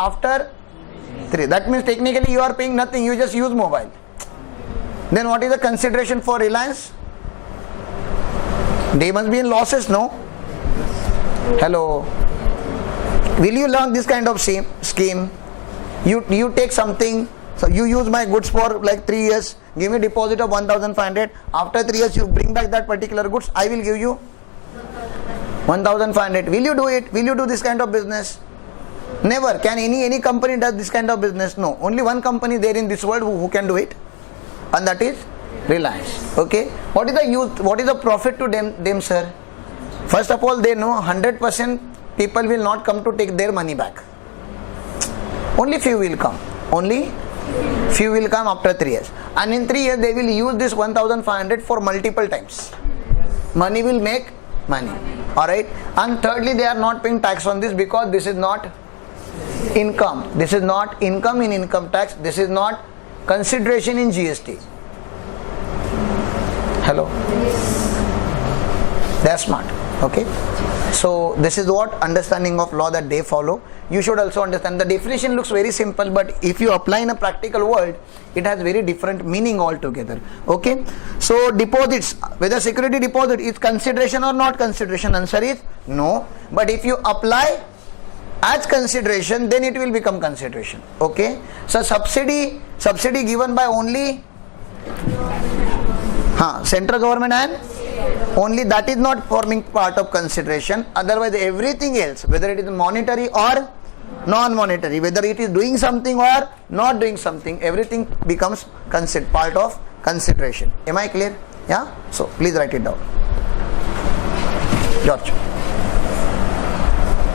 after 3. That means technically you are paying nothing, you just use mobile. Then what is the consideration for Reliance? They must be in losses, no? Hello. Will you learn this kind of scheme? You take something, so you use my goods for like 3 years, give me deposit of 1,500. After 3 years you bring back that particular goods, I will give you 1,500. Will you do it? Will you do this kind of business? Never. Can any company does this kind of business? No. Only one company there in this world who can do it, and that is Reliance. Okay. What is the use? What is the profit to them, sir? First of all, they know 100% people will not come to take their money back. Only few will come. Only few will come after 3 years. And in 3 years, they will use this 1,500 for multiple times. Money will make money. Alright. And thirdly, they are not paying tax on this because this is not income. This is not income in income tax. This is not consideration in GST. Hello. They are smart. Okay. So this is what understanding of law that they follow. You should also understand the definition looks very simple, but if you apply in a practical world, it has very different meaning altogether. Okay. So deposits, whether security deposit is consideration or not consideration, answer is no. But if you apply as consideration, then it will become consideration. Okay. So subsidy given by only central government and only that is not forming part of consideration. Otherwise everything else, whether it is monetary or non-monetary, whether it is doing something or not doing something, everything becomes part of consideration. Am I clear? Yeah. So please write it down. George.